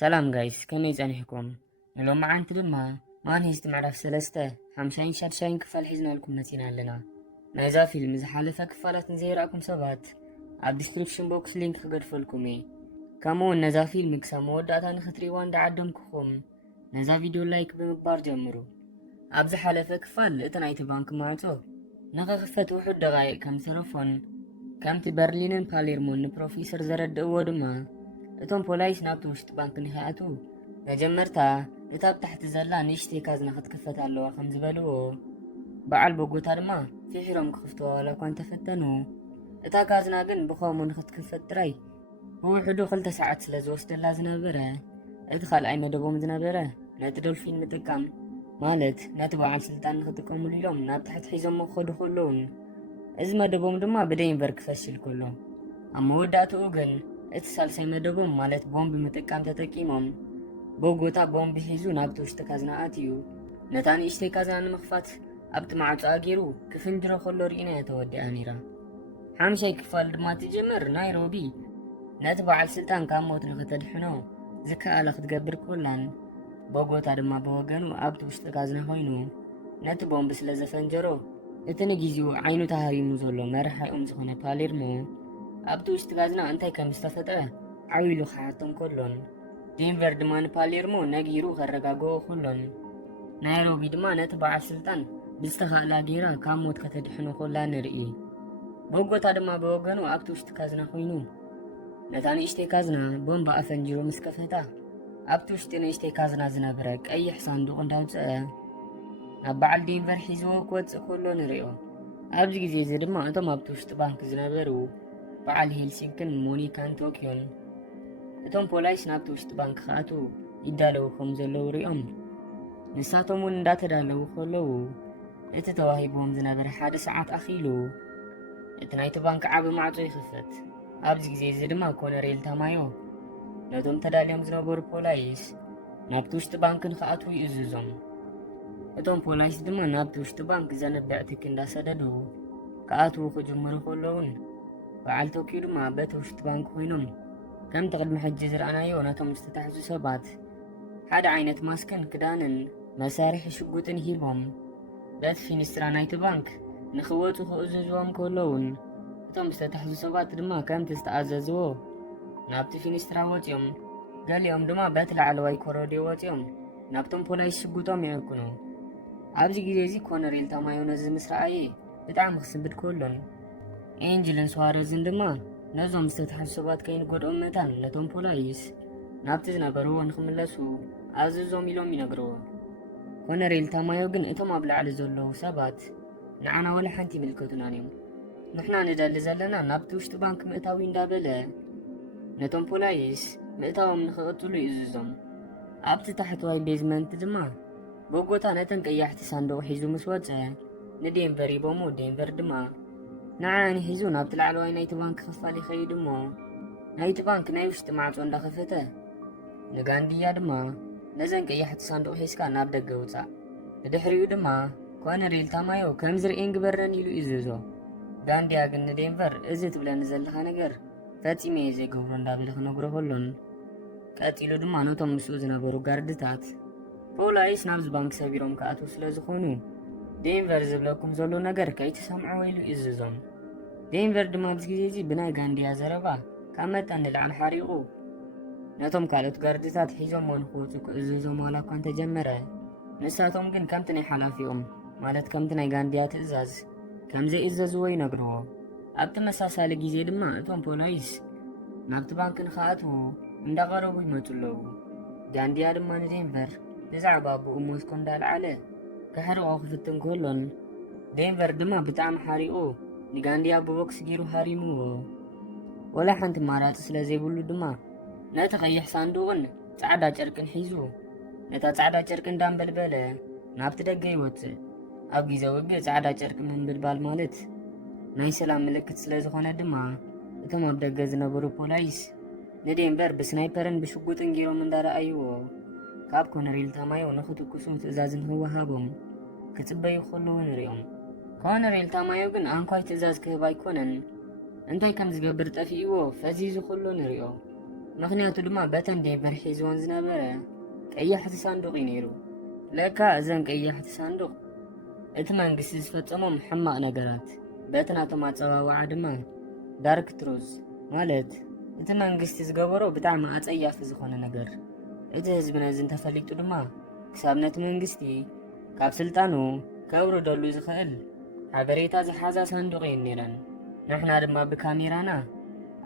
سلام جايز كم يزانيكم اليوم معان تلما ما نهيست معرف سلسته حمشاين شادشاين كفال حزنا لكم نتينا لنا نايزا فيلم زحالفة كفالات نزيراكم سبات عب ديسكريبشن بوكس لينك خقرفو لكمي كامون نزا فيلم كسامو وداتا نختريوان دعدم كخوم نزا فيديو لايك بمبار جمرو عب زحالفة كفال اتنايت بانك معتو نغا خفت وحد دقايق كم تلفون كم تبرلينن باليرمون بروفيسور زرد اودما እቶም ፖላይስ ናብቲ ውሽጢ ባንክ ንኸኣቱ መጀመርታ እታ ብታሕቲ ዘላ ንእሽተይ ካዝና ክትክፈት ኣለዋ ከም ዝበልዎ በዓል ቦጎታ ድማ ፍሒሮም ክኽፍትዋ ዋላ እኳ እንተፈተኑ እታ ካዝና ግን ብኸምኡ ንኽትክፈት ጥራይ ብውሕዱ 2 ሰዓት ስለ ዝወስደላ ዝነበረ እቲ ካልኣይ መደቦም ዝነበረ ነቲ ዶልፊን ምጥቃም ማለት ነቲ በዓል ስልጣን ንኽጥቀምሉ ኢሎም ናብ ታሕቲ ሒዞሞ ክኸዱ ከለውን እዚ መደቦም ድማ ብደንቨር ክፈሽል ከሎ ኣብ መወዳእትኡ ግን እቲ ሳልሳይ መደቦም ማለት ቦምብ ምጥቃም ተጠቂሞም ቦጎታ ቦምብ ሒዙ ናብቲ ውሽጢ ካዝና ኣትዩ ነታ ንእሽተይ ካዝና ንምኽፋት ኣብቲ ማዕጾ ኣጊሩ ክፍንጅሮ ከሎ ርኢና ተወዲኣ ነይራ። ሓምሻይ ክፋል ድማ ትጅምር ናይሮቢ ነቲ በዓል ስልጣን ካብ ሞት ንኽተድሕኖ ዝከኣለ ክትገብር ኮላን ቦጎታ ድማ ብወገኑ ኣብቲ ውሽጢ ካዝና ኮይኑ ነቲ ቦምብ ስለ ዘፈንጀሮ እቲ ንጊዜኡ ዓይኑ ተሃሪሙ ዘሎ መርሓኦም ዝኾነ ፓሌርሞ ኣብቲ ውሽጢ ካዝና እንታይ ከም ዝተፈጠረ ዓዊሉ ክሓቶም ከሎን ዴንቨር ድማ ንፓሌርሞ ነጊሩ ከረጋግኦ ከሎን ናይሮቢ ድማ ነቲ በዓል ስልጣን ብዝተኻእላ ጌራ ካብ ሞት ከተድሕኖ ኮላ ንርኢ። ቦጎታ ድማ ብወገኑ ኣብቲ ውሽጢ ካዝና ኮይኑ ነታ ንእሽተይ ካዝና ቦምባ ኣፈንጂሮ ምስ ከፈታ ኣብቲ ውሽጢ ንእሽተይ ካዝና ዝነበረ ቀይሕ ሳንዱቕ እንዳውፅአ ናብ በዓል ዴንቨር ሒዝዎ ክወፅእ ከሎ ንሪኦ። ኣብዚ ግዜ እዚ ድማ እቶም ኣብቲ ውሽጢ ባንክ ዝነበሩ በዓል ሄልሲንክን ሞኒካን ቶኪዮን እቶም ፖላይስ ናብቲ ውሽጢ ባንክ ክኣቱ ይዳለዉ ከም ዘለዉ ሪኦም ንሳቶም እውን እንዳተዳለዉ ከለዉ እቲ ተዋሂቦም ዝነበረ 1 ሰዓት ኣኺሉ እቲ ናይቲ ባንክ ዓብ ማዕጾ ይኽፈት። ኣብዚ ግዜ እዚ ድማ ኮነሬል ታማዮ ነቶም ተዳልዮም ዝነበሩ ፖላይስ ናብቲ ውሽጢ ባንክ ንኽኣቱ ይእዝዞም። እቶም ፖላይስ ድማ ናብቲ ውሽጢ ባንክ ዘነብዕ ትክ እንዳሰደዱ ክኣትዉ ክጅምሩ ከለውን በዓል ቶኪዮ ድማ በቲ ውሽጢ ባንክ ኮይኖም ከምቲ ቅድሚ ሕጂ ዝረኣናዮ ነቶም ዝተታሕዙ ሰባት ሓደ ዓይነት ማስክን ክዳንን መሳርሒ ሽጉጥን ሂቦም በቲ ፊኒስትራ ናይቲ ባንክ ንኽወፁ ክእዝዝዎም ከለውን እቶም ዝተታሕዙ ሰባት ድማ ከምቲ ዝተኣዘዝዎ ናብቲ ፊኒስትራ ወፂኦም ገሊኦም ድማ በቲ ላዕለዋይ ኮሮድዮ ወፂኦም ናብቶም ፖላይስ ሽጉጦም ይዕክኑ። ኣብዚ ግዜ እዚ ኮነሬል ታማዮ ነዚ ምስ ረኣየ ብጣዕሚ ክስብድ ከሎን ኤንጅልን ስዋሬዝን ድማ ነዞም ዝተታሕዙ ሰባት ከይንጎድኦም ምእታን ነቶም ፖላይስ ናብቲ ዝነበርዎ ንክምለሱ ኣዝዞም ኢሎም ይነግርዎ። ኮነሬል ታማዮ ግን እቶም ኣብ ላዕሊ ዘለዉ ሰባት ንዓና ወላ ሓንቲ ይምልከቱናን እዮም ንሕና ንደሊ ዘለና ናብቲ ውሽጢ ባንክ ምእታዊ እንዳበለ ነቶም ፖላይስ ምእታዎም ንኽቕፅሉ ይእዝዞም። ኣብቲ ታሕተዋይ ቤዝመንት ድማ ቦጎታ ነተን ቀያሕቲ ሳንዱቕ ሒዙ ምስ ወፀ ንዴንቨር ይቦሞ ዴንቨር ድማ ንዓኒ ሒዙ ናብቲ ላዕለዋይ ናይቲ ባንክ ክፋል ይኸይድ እሞ ናይቲ ባንክ ናይ ውሽጢ ማዕጾ እንዳኸፈተ ንጋንድያ ድማ ነዘን ቀያሕቲ ሳንዱቕ ሒዝካ ናብ ደገ ውፃእ ብድሕሪኡ ድማ ኮነሬል ታማዮ ከም ዝርኤን ግበረን ኢሉ ይዝዞ። ጋንድያ ግን ንዴንቨር እዚ ትብለኒ ዘለኻ ነገር ፈፂመ እየ ዘይገብሮ እንዳበለ ክነግሮ ከሎን ቀፂሉ ድማ ነቶም ምስኡ ዝነበሩ ጋርድታት ፖላይስ ናብዚ ባንክ ሰቢሮም ክኣትዉ ስለ ዝኾኑ ዴንቨር ዝብለኩም ዘሎ ነገር ከይትሰምዖ ኢሉ ይዝዞም። ዴንቨር ድማ ኣብዚ ግዜ እዚ ብናይ ጋንድያ ዘረባ ካብ መጠን ንላዕሊ ሓሪቑ ነቶም ካልኦት ጋርድታት ሒዞሞ ንክወፁ ክእዝዞም ዋላ እኳ እንተጀመረ ንሳቶም ግን ከምቲ ናይ ሓላፊኦም ማለት ከምቲ ናይ ጋንድያ ትእዛዝ ከም ዘይእዘዝዎ ይነግርዎ። ኣብ ተመሳሳሊ ግዜ ድማ እቶም ፖላይስ ናብቲ ባንክ ንኽኣትዉ እንዳቐረቡ ይመፁ ኣለዉ። ጋንድያ ድማ ንዴንቨር ብዛዕባ ኣብኡ ሞስኮ እንዳልዓለ ክሕርቆ ክፍትን ከሎን ዴንቨር ድማ ብጣዕሚ ሓሪቑ ንጋንድያ ብቦክስ ገይሩ ሃሪምዎ። ወላ ሓንቲ ማራፂ ስለ ዘይብሉ ድማ ነቲ ቀይሕ ሳንዱቕን ፃዕዳ ጨርቅን ሒዙ ነታ ፃዕዳ ጨርቂ እንዳንበልበለ ናብቲ ደገ ይወፅእ። ኣብ ግዜ ውግእ ፃዕዳ ጨርቂ ምንብልባል ማለት ናይ ሰላም ምልክት ስለ ዝኾነ ድማ እቶም ኣብ ደገ ዝነበሩ ፖላይስ ንዴንቨር ብስናይፐርን ብሽጉጥን ገይሮም እንዳረኣይዎ ካብ ኮነሬል ታማዮ ንኽትኩሱ ትእዛዝ ንክወሃቦም ክጽበዩ ከለዉ ንሪኦም። ኮነሬል ታማዮ ግን አንኳይ ትእዛዝ ክህብ ኣይኮነን እንታይ ከም ዝገብር ጠፊእዎ ፈዚዙ ከሎ ንሪኦ። ምክንያቱ ድማ በተን ዴንቨር ሒዝዎን ዝነበረ ቀያሕቲ ሳንዱቕ እዩ ነይሩ። ለካ እዘን ቀያሕቲ ሳንዱቕ እቲ መንግስቲ ዝፈጸሞም ሕማቕ ነገራት በቲ ናቶም ኣፀዋውዓ ድማ ዳርክ ትሩዝ ማለት እቲ መንግስቲ ዝገበሮ ብጣዕሚ ኣፀያፊ ዝኾነ ነገር እቲ ህዝቢ ነዚ እንተፈሊጡ ድማ ክሳብ ነቲ መንግስቲ ካብ ስልጣኑ ከውርደሉ ዝኽእል ሓበሬታ ዝሓዛ ሳንዱቕ እየን ነይረን። ንሕና ድማ ብካሜራና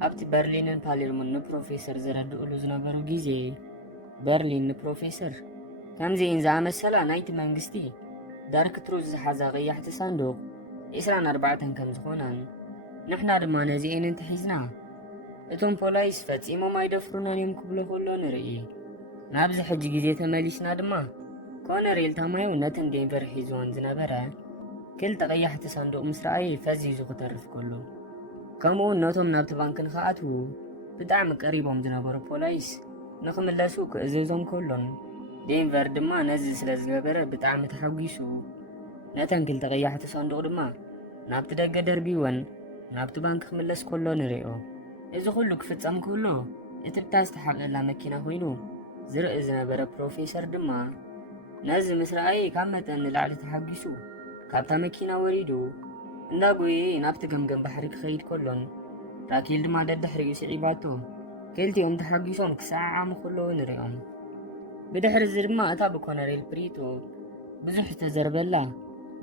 ኣብቲ በርሊንን ፓሌርሞን ንፕሮፌሰር ዘረድእሉ ዝነበሩ ግዜ በርሊን ንፕሮፌሰር ከምዚአን ዝኣመሰላ ናይቲ መንግስቲ ዳርክ ትሩዝ ዝሓዛ ቀያሕቲ ሳንዱቕ 24 ከም ዝኾናን ንሕና ድማ ነዚአን እንተሒዝና እቶም ፖላይስ ፈጺሞም ኣይደፍሩናን እዮም ክብሎ ከሎ ንርኢ። ናብዚ ሕጂ ግዜ ተመሊስና ድማ ኮነሬል ታማዮ ነተን ዴንቨር ሒዝዎን ዝነበረ ክልተ ቀያሕቲ ሳንዱቕ ምስ ረኣየ ፈዚዙ ክተርፍ ከሎ ከምኡውን ነቶም ናብቲ ባንክ ንኽኣትዉ ብጣዕሚ ቀሪቦም ዝነበሩ ፖላይስ ንኽምለሱ ክእዘዞም ከሎን ዴንቨር ድማ ነዚ ስለ ዝገበረ ብጣዕሚ ተሓጒሱ ነተን ክልተ ቀያሕቲ ሳንዱቕ ድማ ናብቲ ደገ ደርቢወን ናብቲ ባንክ ክምለስ ከሎ ንሪኦ። እዚ ኩሉ ክፍጸም ከሎ እቲ ብታ ዝተሓቕላ መኪና ኮይኑ ዝርኢ ዝነበረ ፕሮፌሰር ድማ ነዚ ምስ ረኣየ ካብ መጠን ንላዕሊ ተሓጊሱ ካብታ መኪና ወሪዱ እንዳጎየ ናብቲ ገምገም ባሕሪ ክኸይድ ከሎን ራኬል ድማ ደድሕሪኡ ስዒባቶ ክልቲኦም ተሓጊሶም ክሰዓዓሙ ከለዉ ንሪኦም። ብድሕሪ እዚ ድማ እታ ብኮነሬል ፕሪቶ ብዙሕ ዝተዘርበላ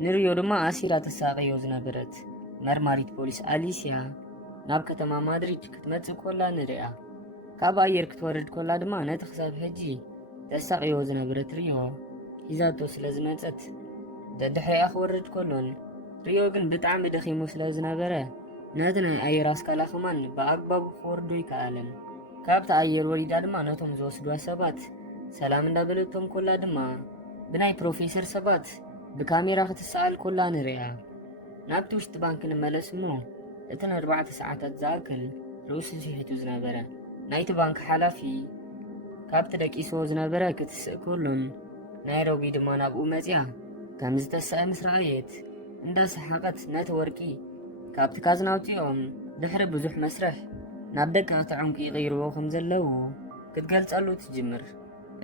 ንሪዮ ድማ ኣሲራ ተሳቀዮ ዝነበረት መርማሪት ፖሊስ ኣሊስያ ናብ ከተማ ማድሪድ ክትመጽእ ኮላ ንሪኣ። ካብ ኣየር ክትወርድ ኮላ ድማ ነቲ ክሳብ ሕጂ ተሳቀዮ ዝነበረት ሪዮ ሒዛቶ ስለ ዝመጸት ደድሕሪኣ ክወርድ ከሎን ሪዮ ግን ብጣዕሚ ደኺሙ ስለ ዝነበረ ነቲ ናይ ኣየር ኣስካላ ኸማን ብኣግባቡ ክወርዶ ይከኣለን። ካብቲ ኣየር ወሪዳ ድማ ነቶም ዝወስድዋ ሰባት ሰላም እንዳበለቶም ኮላ ድማ ብናይ ፕሮፌሰር ሰባት ብካሜራ ክትሰኣል ኮላ ንሪኣ። ናብቲ ውሽጢ ባንክ ንመለስ እሞ እተን 4 ሰዓታት ዝኣክል ርእሱ ሲሒቱ ዝነበረ ናይቲ ባንክ ሓላፊ ካብቲ ደቂስዎ ዝነበረ ክትስእ ከሎን ናይሮቢ ድማ ናብኡ መፅያ ከም ዝተሰአ ምስ ረኣየት እንዳሰሓቐት ነቲ ወርቂ ካብቲ ካዝናውቲኦም ድሕሪ ብዙሕ መስርሕ ናብ ደቀቕቲ ዕንቂ ይቕይርዎ ከም ዘለዉ ክትገልጸሉ ትጅምር።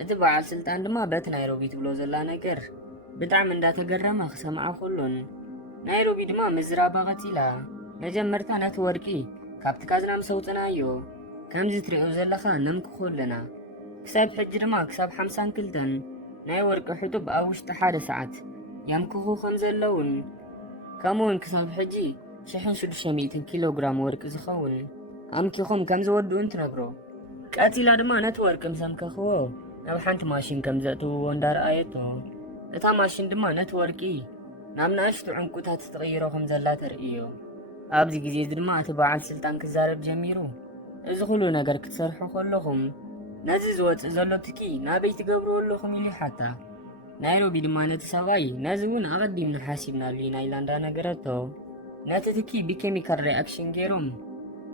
እቲ በዓል ስልጣን ድማ በቲ ናይሮቢ ትብሎ ዘላ ነገር ብጣዕሚ እንዳተገረመ ክሰምዓ ከሎን ናይሮቢ ድማ ምዝራባ ቀፂላ መጀመርታ ነቲ ወርቂ ካብቲ ካዝና ምሰውፅናዮ ከምዚ ትሪኦ ዘለኻ ነምክኾ ኣለና ክሳብ ሕጂ ድማ ክሳብ 52 ናይ ወርቂ ሕጡብ ኣብ ውሽጢ 1 ሰዓት የምክኹ ከም ዘለውን ከምኡውን ክሳብ ሕጂ 1600 ኪሎግራም ወርቂ ዝኸውን ኣምኪኾም ከም ዝወድኡን ትነግሮ። ቀፂላ ድማ ነቲ ወርቂ ምስ ኣምከኽዎ ናብ ሓንቲ ማሽን ከም ዘእትውዎ እንዳረኣየቶ እታ ማሽን ድማ ነቲ ወርቂ ናብ ንኣሽቱ ዕንቁታት ትቕይሮ ከም ዘላ ተርእዮ። ኣብዚ ግዜ ድማ እቲ በዓል ስልጣን ክዛረብ ጀሚሩ እዚ ኩሉ ነገር ክትሰርሑ ከለኹም ነዚ ዝወፅእ ዘሎ ትኪ ናበይ ትገብርዎ ኣለኹም ኢሉ ሓታ። ናይሮቢ ድማ ነቲ ሰብኣይ ነዚ እውን ኣቐዲምና ሓሲብናሉ ኢና ኢላ እንዳነገረቶ ነቲ ትኪ ብኬሚካል ሪኣክሽን ገይሮም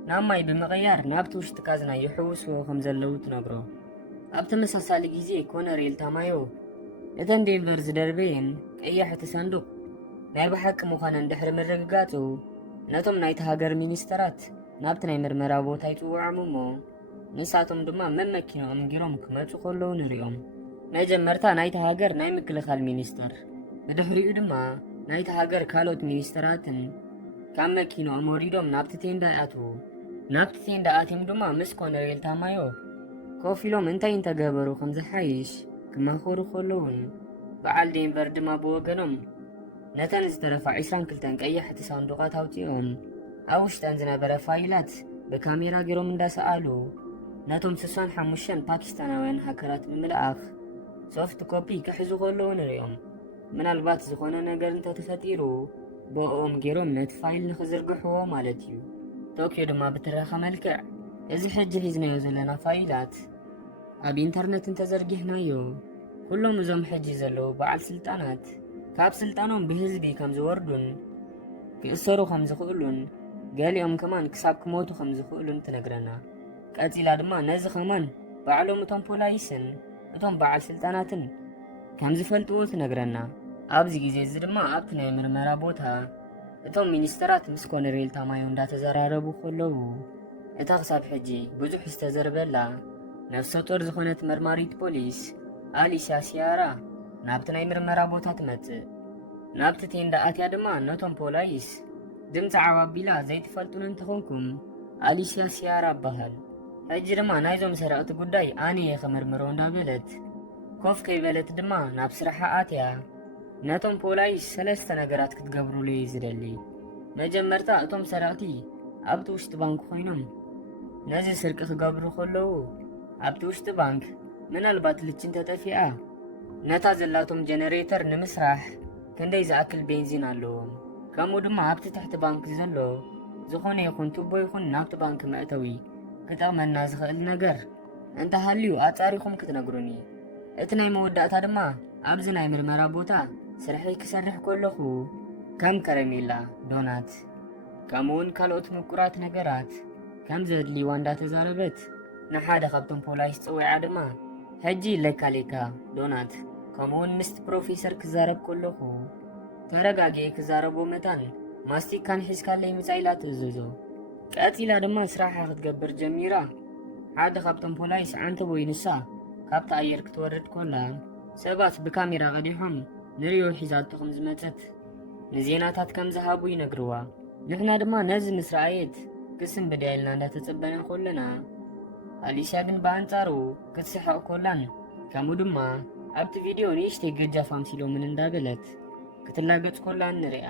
ናብ ማይ ብምቕያር ናብቲ ውሽጢ ካዝና ይሕውስዎ ከም ዘለዉ ትነግሮ። ኣብ ተመሳሳሊ ግዜ ኮነሬል ታማዮ እተን ዴንቨር ዝደርበየን ቀያሕቲ ሳንዱቕ ናይ ብሓቂ ምዃነን ድሕሪ ምርግጋፁ ነቶም ናይቲ ሃገር ሚኒስተራት ናብቲ ናይ ምርመራ ቦታ ይፅውዖም እሞ ንሳቶም ድማ መመኪኖኦም ጌሮም ክመፁ ከለዉ ንሪኦም። መጀመርታ ናይቲ ሃገር ናይ ምክልኻል ሚኒስተር ብድሕሪኡ ድማ ናይቲ ሃገር ካልኦት ሚኒስተራትን ካብ መኪኖኦም ወሪዶም ናብቲ ቴንዳ ይኣትዉ። ናብቲ ቴንዳ ኣትዮም ድማ ምስ ኮነሬል ታማዮ ኮፍ ኢሎም እንታይ እንተገበሩ ከም ዝሓይሽ ክመኽሩ ከለውን በዓል ዴንቨር ድማ ብወገኖም ነተን ዝተረፋ 22 ቀያሕቲ ሳንዱቓት ኣውፂኦም ኣብ ውሽጠን ዝነበረ ፋይላት ብካሜራ ገይሮም እንዳሰኣሉ ነቶም 65 ፓኪስታናውያን ሃከራት ብምልኣኽ ሶፍት ኮፒ ክሕዙ ከለዉ ንሪኦም። ምናልባት ዝኾነ ነገር እንተተፈጢሩ ብኦም ገይሮም ነቲ ፋይል ንኽዝርግሕዎ ማለት እዩ። ቶኪዮ ድማ ብትረኸ መልክዕ እዚ ሕጂ ሒዝናዮ ዘለና ፋይላት ኣብ ኢንተርነት እንተዘርጊሕናዮ ኩሎም እዞም ሕጂ ዘለዉ በዓል ስልጣናት ካብ ስልጣኖም ብህዝቢ ከም ዝወርዱን ክእሰሩ ከም ዝኽእሉን ገሊኦም ከማን ክሳብ ክሞቱ ከም ዝኽእሉን ትነግረና። ቀፂላ ድማ ነዚ ኸማን ባዕሎም እቶም ፖላይስን እቶም በዓል ስልጣናትን ከም ዝፈልጥዎ ትነግረና። ኣብዚ ግዜ እዚ ድማ ኣብቲ ናይ ምርመራ ቦታ እቶም ሚኒስተራት ምስ ኮነሬል ታማዮ እንዳተዘራረቡ ከለዉ እታ ክሳብ ሕጂ ብዙሕ ዝተዘርበላ ነፍሰ ጡር ዝኾነት መርማሪት ፖሊስ ኣሊስያ ሲያራ ናብቲ ናይ ምርመራ ቦታ ትመጽእ። ናብቲ ቴንዳ ኣትያ ድማ ነቶም ፖላይስ ድምፂ ዓባቢላ ዘይትፈልጡን እንትኾንኩም ኣሊስያ ሲያራ ኣበሃል ሕጂ ድማ ናይዞም ሰረቕቲ ጉዳይ ኣነ እየ ኸመርምሮ እንዳበለት ኮፍ ከይበለት ድማ ናብ ስራሓ ኣትያ ነቶም ፖላይስ 3 ነገራት ክትገብሩሉ እዩ ዝደሊ። መጀመርታ እቶም ሰረቕቲ ኣብቲ ውሽጢ ባንክ ኮይኖም ነዚ ስርቂ ክገብሩ ከለዉ ኣብቲ ውሽጢ ባንክ ምናልባት ልችን ተጠፊኣ ነታ ዘላቶም ጀነሬተር ንምስራሕ ክንደይ ዝኣክል ቤንዚን ኣለዎም። ከምኡ ድማ ኣብቲ ትሕቲ ባንክ ዘሎ ዝኾነ ይኹን ቱቦ ይኹን ናብቲ ባንክ መእተዊ ክጠቕመና ዝኽእል ነገር እንተሃልዩ ኣጻሪኹም ክትነግሩኒ። እቲ ናይ መወዳእታ ድማ ኣብዚ ናይ ምርመራ ቦታ ስርሐይ ክሰርሕ ከለኹ ከም ከረሜላ፣ ዶናት ከምኡውን ካልኦት ምቁራት ነገራት ከም ዘድልይዋ እንዳተዛረበት ንሓደ ካብቶም ፖላይስ ጽዊዓ ድማ ሕጂ ለካሌካ ዶናት ከምኡውን ምስቲ ፕሮፌሰር ክዛረብ ከለኹ ተረጋጊ ክዛረቦ መታን ማስቲካን ሒዝካለይ ምጻእ ኢላ ትእዝዞ። ቀፂላ ድማ ስራሓ ክትገብር ጀሚራ ሓደ ካብቶም ፖላይስ ዓንተ ወይ ንሳ ካብቲ ኣየር ክትወርድ ኮላ ሰባት ብካሜራ ቀዲሖም ንሪዮ ሒዛቶ ከም ዝመፀት ንዜናታት ከም ዝሃቡ ይነግርዋ። ንሕና ድማ ነዚ ምስ ረኣየት ክስም በድያ ኢልና እንዳተጸበነ ኮለና ኣሊስያ ግን በኣንጻሩ ክትስሐቕ ኮላን ከምኡ ድማ ኣብቲ ቪድዮ ንእሽተይ ገጃፍ ኣምሲሎምን እንዳበለት ክትላገጽ ኮላን ንሪኣ።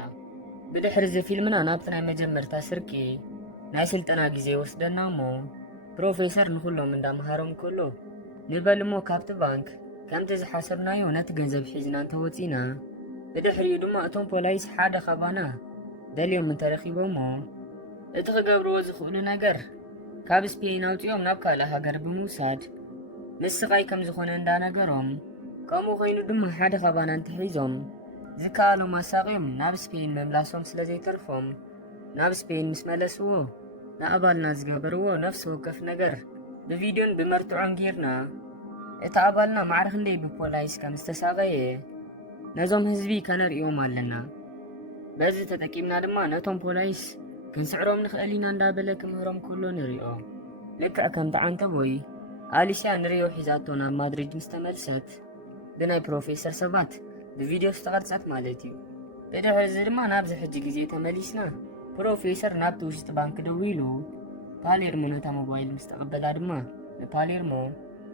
ብድሕሪ እዚ ፊልምና ናብቲ ናይ መጀመርታ ስርቂ ናይ ስልጠና ግዜ ወስደና እሞ ፕሮፌሰር ንኩሎም እንዳምሃሮም ከሎ ንበል እሞ ካብቲ ባንክ ከምቲ ዝሓሰብናዮ ነቲ ገንዘብ ሒዝና እንተወፂና ብድሕሪኡ ድማ እቶም ፖላይስ ሓደ ኸባና ደልዮም እንተረኺቦሞ እቲ ክገብርዎ ዝኽእሉ ነገር ካብ ስፔን ኣውፂኦም ናብ ካልእ ሃገር ብምውሳድ ምስ ስቓይ ከም ዝኾነ እንዳነገሮም ከምኡ ኮይኑ ድማ ሓደ ኸባና እንትሒዞም ዝከኣሎም ኣሳቒዮም ናብ ስፔን መምላሶም ስለ ዘይተርፎም ናብ ስፔን ምስ መለስዎ ንኣባልና ዝገበርዎ ነፍሲ ወከፍ ነገር ብቪድዮን ብመርትዖን ጌርና እቲ ኣባልና ማዕረ ክንደይ ብፖላይስ ከም ዝተሳቐየ ነዞም ህዝቢ ከነርእዮም ኣለና። በዚ ተጠቂምና ድማ ነቶም ፖላይስ ክንስዕሮም ንኽእል ኢና እንዳበለ ክምህሮም ከሎ ንሪኦ። ልክዕ ከምቲ ዓንተቦይ ኣሊስያ ንሪዮ ሒዛቶ ናብ ማድሪድ ምስ ተመልሰት ብናይ ፕሮፌሰር ሰባት ብቪድዮ ዝተቐርጸት ማለት እዩ። ብድሕሪ እዚ ድማ ናብዚ ሕጂ ግዜ ተመሊስና ፕሮፌሰር ናብቲ ውሽጢ ባንክ ደው ኢሉ ፓሌርሞ ነታ ሞባይል ምስ ተቐበላ ድማ ንፓሌርሞ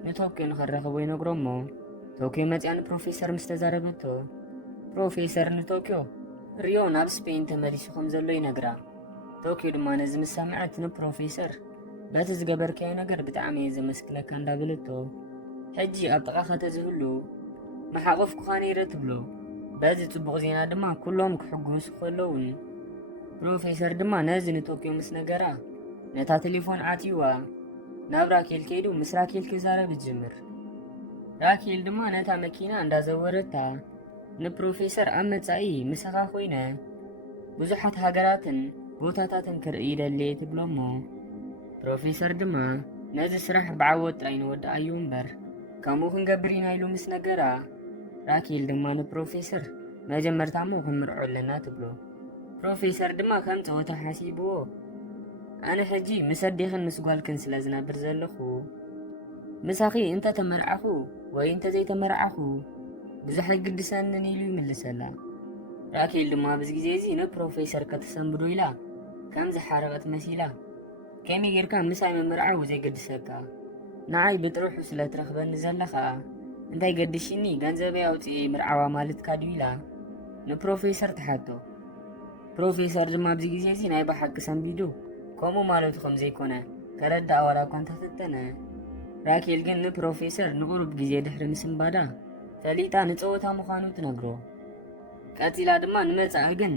ንቶኪዮ ንኸረኸቦ ይነግሮ እሞ ቶኪዮ መፅያ ንፕሮፌሰር ምስ ተዛረበቶ ፕሮፌሰር ንቶኪዮ ሪዮ ናብ ስፔን ተመሊሱ ከም ዘሎ ይነግራ። ቶኪዮ ድማ ነዚ ምስ ሰምዐት ንፕሮፌሰር በቲ ዝገበርካዮ ነገር ብጣዕሚ እየ ዘመስክለካ እንዳበለቶ ሕጂ ኣብ ጥቓኻ ተዝህሉ መሓቆፍኩኻ ነይረ ትብሎ። በዚ ጽቡቕ ዜና ድማ ኩሎም ክሕጉሱ ከለውን ፕሮፌሰር ድማ ነዚ ንቶኪዮ ምስ ነገራ ነታ ቴሌፎን ዓትይዋ ናብ ራኬል ከይዱ ምስ ራኬል ክዛረብ ዝጅምር። ራኬል ድማ ነታ መኪና እንዳዘወረታ ንፕሮፌሰር ኣብ መጻኢ ምሳኻ ኮይነ ብዙሓት ሃገራትን ቦታታትን ክርኢ ደልየ ትብሎ እሞ ፕሮፌሰር ድማ ነዚ ስራሕ ብዓወት ጥራይ ንወድኣዩ እምበር ከምኡ ክንገብር ኢና ኢሉ ምስ ነገራ ራኬል ድማ ንፕሮፌሰር መጀመርታ እሞ ክንምርዖ ኣለና ትብሎ። ፕሮፌሰር ድማ ከም ፀወታ ሓሲብዎ ኣነ ሕጂ ምስ ኣዴኽን ምስ ጓልክን ስለ ዝነብር ዘለኹ ምሳኺ እንተተመርዓኹ ወይ እንተዘይተመርዓኹ ብዙሕ ኣይግድሰንን ኢሉ ይምልሰላ። ራኬል ድማ ብዚ ግዜ እዚ ንፕሮፌሰር ከተሰንብዶ ኢላ ከም ዝሓረቐት መሲላ ከመይ ጌርካ ምሳይ ምምርዓው ዘይገድሰካ ንዓይ ብጥሩሑ ስለ ትረኽበኒ ዘለኻ እንታይ ገድሽኒ ገንዘበይ ኣውፅእ ምርዓዋ ማለት ካድዩ ኢላ ንፕሮፌሰር ተሓቶ። ፕሮፌሰር ድማ ኣብዚ ግዜ እዚ ናይ ባሓቂ ሰንቢዱ ከምኡ ማለቱ ከም ዘይኮነ ከረዳእ ዋላ እኳ እንተፈተነ ራኬል ግን ንፕሮፌሰር ንቑሩብ ግዜ ድሕሪ ምስምባዳ ፈሊጣ ንፀወታ ምዃኑ ትነግሮ። ቀፂላ ድማ ንመጻኢ ግን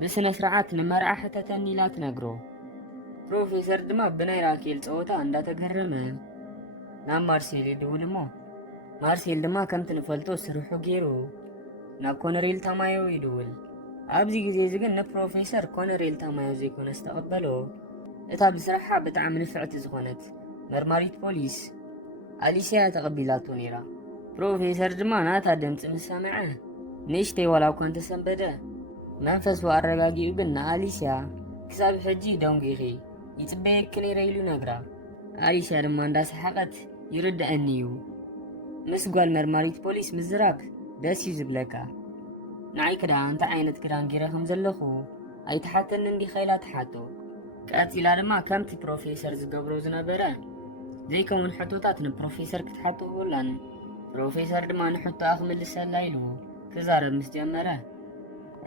ብስነ ስርዓት ንመርዓ ሕተተኒ ኢላ ትነግሮ። ፕሮፌሰር ድማ ብናይ ራኬል ፀወታ እንዳተገረመ ናብ ማርሴል ይድውል እሞ ማርሴል ድማ ከምቲ ንፈልጦ ስርሑ ገይሩ ናብ ኮነሬል ታማዮ ይድውል። ኣብዚ ግዜ እዚ ግን ንፕሮፌሰር ኮነሬል ታማዮ ዘይኮነ ዝተቐበሎ እታ ብስራሓ ብጣዕሚ ንፍዕቲ ዝኾነት መርማሪት ፖሊስ ኣሊስያ ተቐቢላቶ ነይራ። ፕሮፌሰር ድማ ናታ ድምፂ ምስ ሰምዐ ንእሽተይ ዋላ እኳ እንተሰንበደ መንፈሱ ኣረጋጊኡ ግን ንኣሊስያ ክሳብ ሕጂ ደንጊኺ يتبيك نيريلو نقرا أليسيا لما انداس حقت يرد أنيو مسقال مرماريت بوليس مزراب داس يزبلكا نعي كدا انت عينت كدان جيرهم زلخو أي تحتن اندي خيلات حاتو كاتيلا لما كامتي بروفيسر زقبرو زنابرا زي كون حطوطاتنا بروفيسر كتحطو هولان بروفيسر دما نحطو أخمل السلايلو كزارب مستجمرة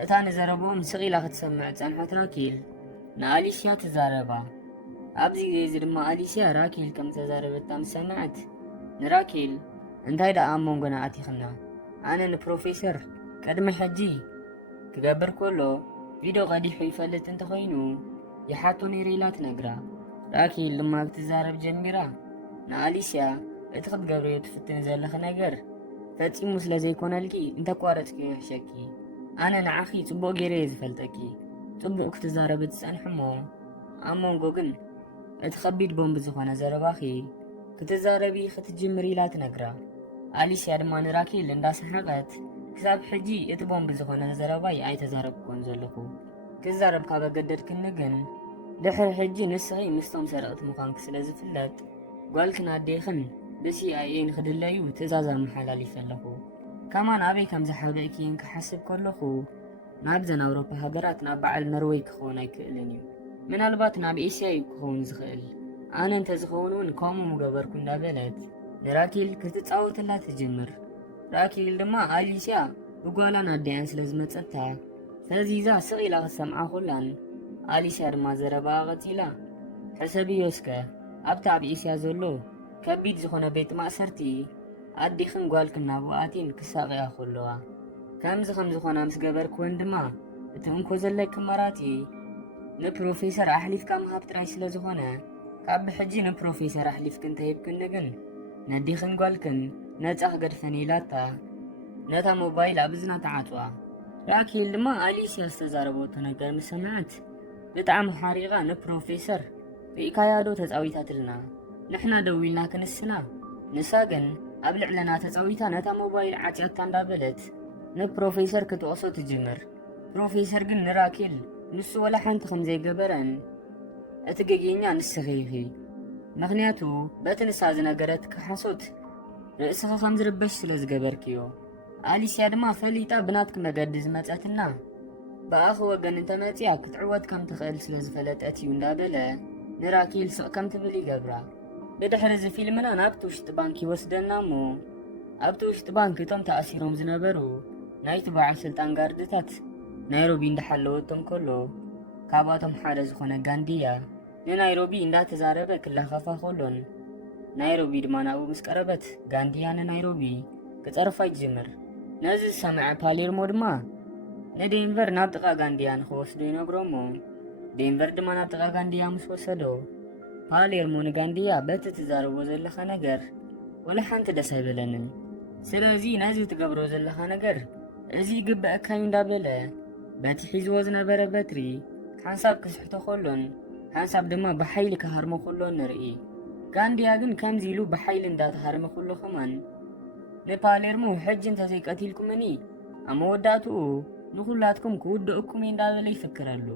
እታን ዘረቦም ስቂላ ክትሰምዕ ጸንሐት ራኬል ንኣሊስያ ተዛረባ ኣብዚ ግዜ ድማ ኣሊስያ ራኬል ከም ተዛረበታ ሰምዐት ንራኬል እንታይ ደኣ ኣብ መንጎና ኣቲኽና ኣነ ንፕሮፌሰር ቅድሚ ሕጂ ክገብር ከሎ ቪድዮ ቀዲሑ ይፈልጥ እንተኾይኑ ይሓቶ ነይረኢላ ትነግራ ራኬል ድማ ክትዛረብ ጀሚራ ንኣሊስያ እቲ ክትገብርዮ ትፍትን ዘለኺ ነገር ፈጺሙ ስለ ዘይኮነልኪ እንተቋረፅኪ ይሕሸኪ أنا نعخي تبو جيريز فلتكي تبو اكتزارب تسانحمو أمون جوجن اتخبيت بوم بزخوانا زرباخي كتزاربي ختجمري لا تنقرا أليسيا دمان راكي لندا سحرقت كتاب حجي اتبوم بزخوانا زرباي أي تزارب كون زلخو كتزارب كابا قدر كنغن دحر حجي نسغي مستوم سرقت مخانك سلازفلات قوالكنا ديخن بسي اي نخدلايو تزازا محلالي فلخو كمان أبي كم زحابيكي إنك حسب كلخو نابزن أوروبا هجرات نابعل نروي كخون يكلني من البات ناب إيسيا يكخون زخيل أنا أنت زخونون كومو مجبر كنا بلد لراكيل كتتصاوت لا تجمر راكيل دما أليسيا بقولا ناديانس لازمت أتا فزيزا سغيلا سمعا خلان أليسيا دما زربا غتيلا حسبي يوسكا أبتع بإيسيا زولو كبيت زخونا بيت مأسرتي أديخن قوالكم نابواتين كساقيا خلوا كمز خمزخونا مسقبر كوين دما اتهم زلك مراتي نبروفيسر أحليف كام هابت رايس لزخونا كاب حجي نبروفيسر أحليف كنت هيبكن دقن نديخن قوالكم نتاق قد فنيلاتا نتا موبايل أبزنا تعاتوا راكي لما أليسيا استزاربو تنقر مسمعت بتعام حاريغا نبروفيسر بإكايادو تزاويتات لنا نحنا دويلنا كنسنا نساقن أبلع لنا تزاويتا نتا موبايل عاتياتا اندابلت نبروفيسر كتوصو تجمر بروفيسر قن نراكيل نسو ولا حانت خمزي قبرن اتقاقينيا نسخيخي مغنياتو باتنسازنا قرات كحاسوت رئيسها خمز ربش سلز قبركيو أليسيا دما فليتا بناتك مقدز ماتاتنا بأخو وقن انت ماتيا كتعوات كم تخيل سلز فلت أتيو اندابلا نراكيل سوء كم تبلي قبرا بدحرز فيلمنا نابتوشت بانكي وسدنامو أبتوشت بانك توم تأثيرهم زنبرو نايت باع سلطان قاردتات نيروبي اندحلوتهم كله كاباتهم حارز خونا غانديا نيروبي اندا تزاربه كلا خفا خلون نيروبي دماناو مسقربت غانديا نيروبي كتصرفا يجمر نازل سمع باليرمو دما ندينفر نابتقا غانديا نخوصدو ينقرومو دينفر دما نابتقا غانديا مسوسدو باليرمو نغانديا بت تزاربو زلخ ነገር ولا حانت دس አይበለንም ስለዚህ ናዚው ተገብሮ ዘለኻ ነገር እዚ ግብእ ካዩ እንዳበለ በቲ ሒዝዎ ዝነበረ በትሪ ሓንሳብ ክስሕቶ ከሎን ሓንሳብ ድማ ብሓይሊ ክሃርሞ ከሎን ንርኢ ጋንዲያ ግን ከምዚ ኢሉ ብሓይሊ እንዳተሃርመ ከሎ ኸማን ንፓሌርሞ ሕጂ እንተዘይቀቲልኩምኒ ኣብ መወዳእትኡ ንኹላትኩም ክውድእኩም እንዳበለ ይፍክረሉ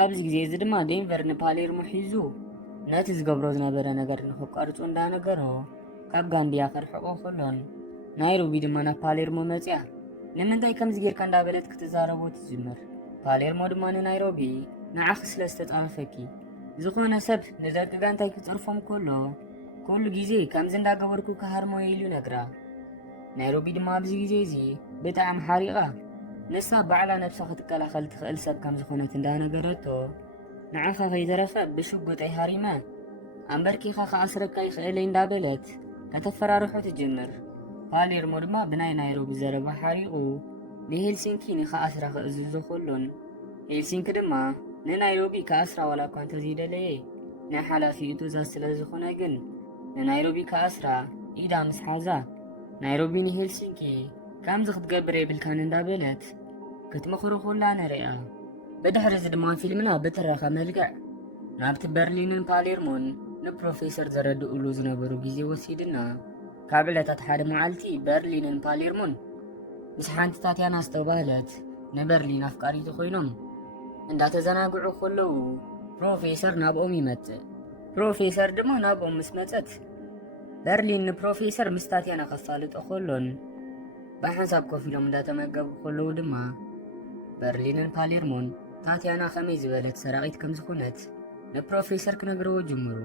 ኣብዚ ግዜ እዚ ድማ ዴንቨር ንፓሌርሞ ሒዙ ነቲ ዝገብሮ ዝነበረ ነገር ንኽቋርፁ እንዳነገሮ ካብ ጋንዲያ ከርሕቆ ከሎን ናይሮቢ ድማ ናብ ፓሌርሞ መፅያ ንምንታይ ከምዚ ጌርካ እንዳበለት ክትዛረቦ ትጅምር ፓሌርሞ ድማ ንናይሮቢ ንዓኺ ስለ ዝተፃረፈኪ ዝኾነ ሰብ ንደቂ ጋንታይ ክፅርፎም ከሎ ኩሉ ግዜ ከምዚ እንዳገበርኩ ክሃርሞ ኢሉ ነግራ ናይሮቢ ድማ ኣብዚ ግዜ እዚ ብጣዕሚ ሓሪቓ ንሳ ባዕላ ነብሳ ክትከላኸል ትኽእል ሰብ ከም ዝኾነት እንዳነገረቶ ንዓኻ ከይተረፈ ብሽጉጠይ ሃሪመ ኣንበርኪኻ ከኣስረካ ይኽእለይ እንዳበለት ከተፈራርሖ ትጅምር ፓሌርሞ ድማ ብናይ ናይሮቢ ዘረባ ሓሪቑ ንሄልሲንኪ ንኸኣስራ ክእዝዞ ከሎን ሄልሲንኪ ድማ ንናይሮቢ ከኣስራ ዋላ እኳ እንተዘይደለየ ናይ ሓላፊኡ ትእዛዝ ስለ ዝኾነ ግን ንናይሮቢ ከኣስራ ኢዳ ምስ ሓዛ ናይሮቢ ንሄልሲንኪ ከምዚ ክትገብር የብልካን እንዳበለት ክትመኽሮ ኮላ ንሪኣ بدحر زدمان فيلمنا بترخا ملقع نابت برلين باليرمون نبروفيسر زرد أولوز نبرو جيزي وسيدنا كابلة تتحاد معالتي برلين باليرمون مسحانت تاتيانا استوبالت نبرلين أفكاري تخوينهم اندا تزناقعو خلو ፕሮፌሰር ናብኦም ይመጽእ ፕሮፌሰር ድማ ናብኦም ምስ መጸት በርሊን ንፕሮፌሰር ምስ ታትያና ከፋልጦ ከሎን ብሓንሳብ ኮፍ ኢሎም እንዳተመገቡ ከለዉ ድማ በርሊንን ፓሌርሞን ታትያና ከመይ ዝበለት ሰራቂት ከም ዝኾነት ንፕሮፌሰር ክነግርዎ ጅምሩ።